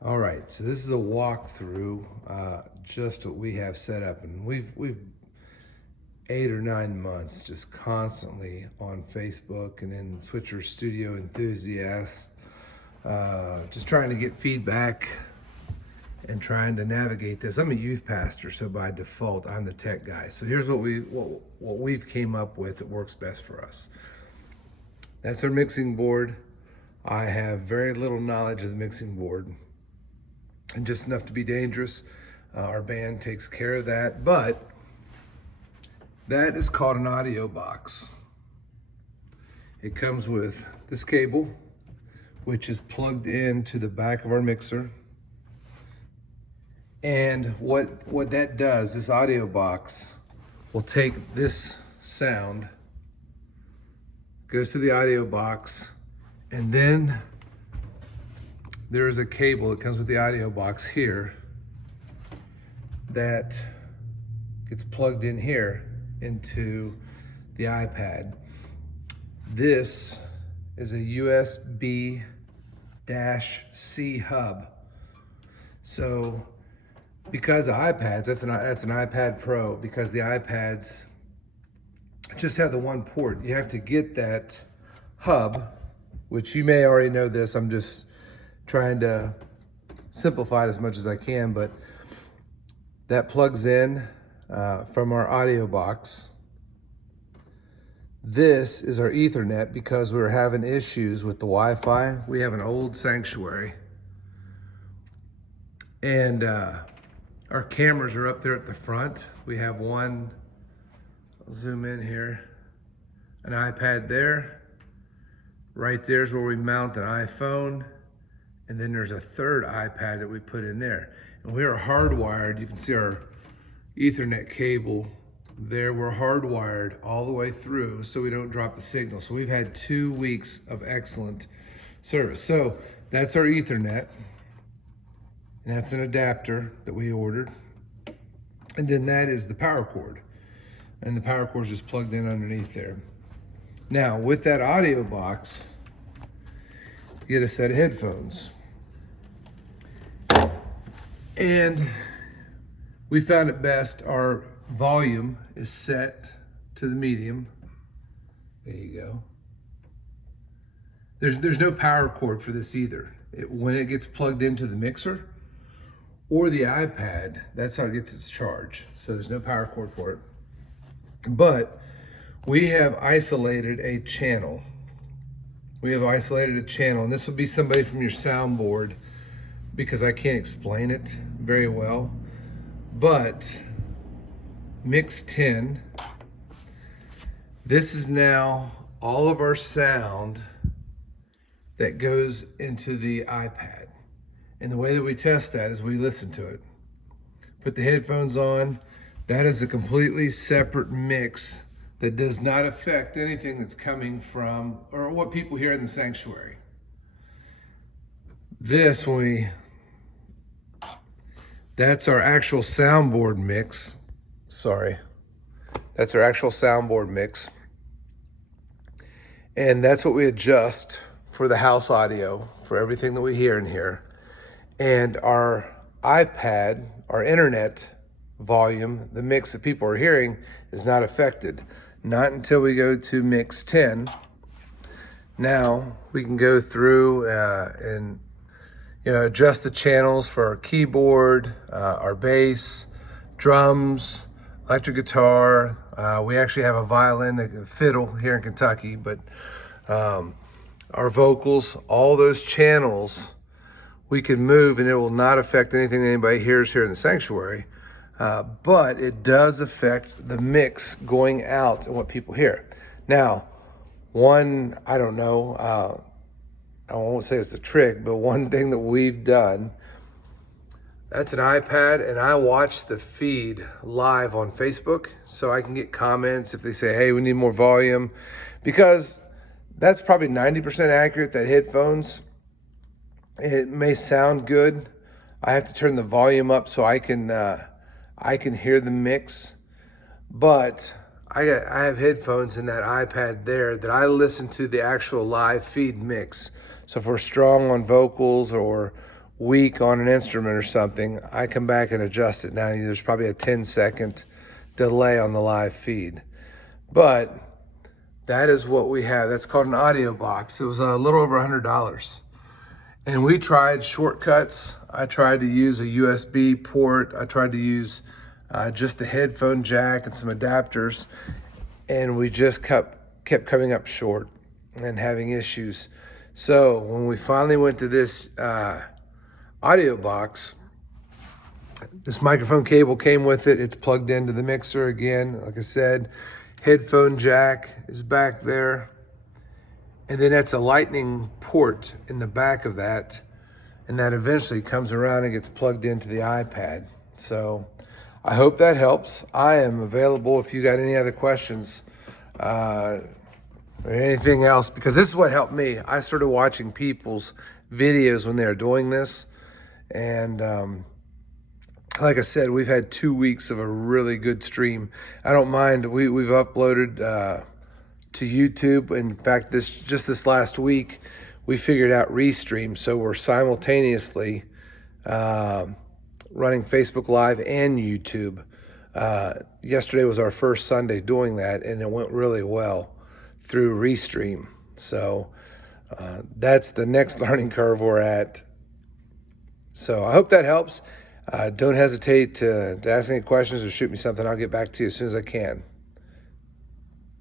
All right, so this is a walkthrough, just what we have set up, and we've 8 or 9 months just constantly on Facebook and in Switcher Studio Enthusiasts, just trying to get feedback and trying to navigate this. I'm a youth pastor, so by default, I'm the tech guy. So here's what we've came up with that works best for us. That's our mixing board. I have very little knowledge of the mixing board, and just enough to be dangerous. Our band takes care of that, but that is called an audio box. It comes with this cable, which is plugged into the back of our mixer. And what that does, this audio box will take this sound, goes to the audio box, and then there is a cable that comes with the audio box here that gets plugged in here into the iPad. This is a USB-C hub. So because of iPads, that's an iPad Pro, because the iPads just have the one port. You have to get that hub, which you may already know this. I'm just trying to simplify it as much as I can, but that plugs in from our audio box. This is our Ethernet because we were having issues with the Wi-Fi. We have an old sanctuary, and our cameras are up there at the front. We have one, I'll zoom in here, an iPad there. Right there's where we mount an iPhone. And then there's a third iPad that we put in there. And we are hardwired. You can see our Ethernet cable there. We're hardwired all the way through so we don't drop the signal. So we've had 2 weeks of excellent service. So that's our Ethernet. And that's an adapter that we ordered. And then that is the power cord. And the power cord is just plugged in underneath there. Now, with that audio box, you get a set of headphones. And we found it best, our volume is set to the medium. There you go. There's no power cord for this either. When it gets plugged into the mixer or the iPad, that's how it gets its charge. So there's no power cord for it. But we have isolated a channel. And this would be somebody from your soundboard, because I can't explain it very well. But Mix 10, this is now all of our sound that goes into the iPad. And the way that we test that is we listen to it. Put the headphones on. That is a completely separate mix that does not affect anything that's coming from, or what people hear in the sanctuary. This, that's our actual soundboard mix. That's our actual soundboard mix. And that's what we adjust for the house audio, for everything that we hear in here. And our iPad, our internet volume, the mix that people are hearing, is not affected. Not until we go to Mix 10. Now we can go through and adjust the channels for our keyboard, our bass, drums, electric guitar. We actually have a violin, a fiddle here in Kentucky, but our vocals, all those channels we can move, and it will not affect anything anybody hears here in the sanctuary. But it does affect the mix going out and what people hear. Now, I won't say it's a trick, but one thing that we've done, that's an iPad, and I watch the feed live on Facebook so I can get comments if they say, hey, we need more volume, because that's probably 90% accurate, that headphones, it may sound good. I have to turn the volume up so I can hear the mix, but I have headphones in that iPad there that I listen to the actual live feed mix. So if we're strong on vocals or weak on an instrument or something, I come back and adjust it. Now there's probably a 10-second delay on the live feed, but that is what we have. That's called an audio box. It was a little over $100. And we tried shortcuts. I tried to use a USB port. I tried to use just the headphone jack and some adapters. And we just kept coming up short and having issues. So when we finally went to this audio box, this microphone cable came with it. It's plugged into the mixer again. Like I said, headphone jack is back there. And then that's a lightning port in the back of that. And that eventually comes around and gets plugged into the iPad. So I hope that helps. I am available if you got any other questions or anything else, because this is what helped me. I started watching people's videos when they were doing this. And like I said, we've had 2 weeks of a really good stream. I don't mind. We've uploaded to YouTube. In fact, this last week, we figured out Restream, so we're simultaneously running Facebook Live and YouTube. Yesterday was our first Sunday doing that, and it went really well through Restream. So that's the next learning curve we're at. So I hope that helps. Don't hesitate to ask any questions or shoot me something. I'll get back to you as soon as I can.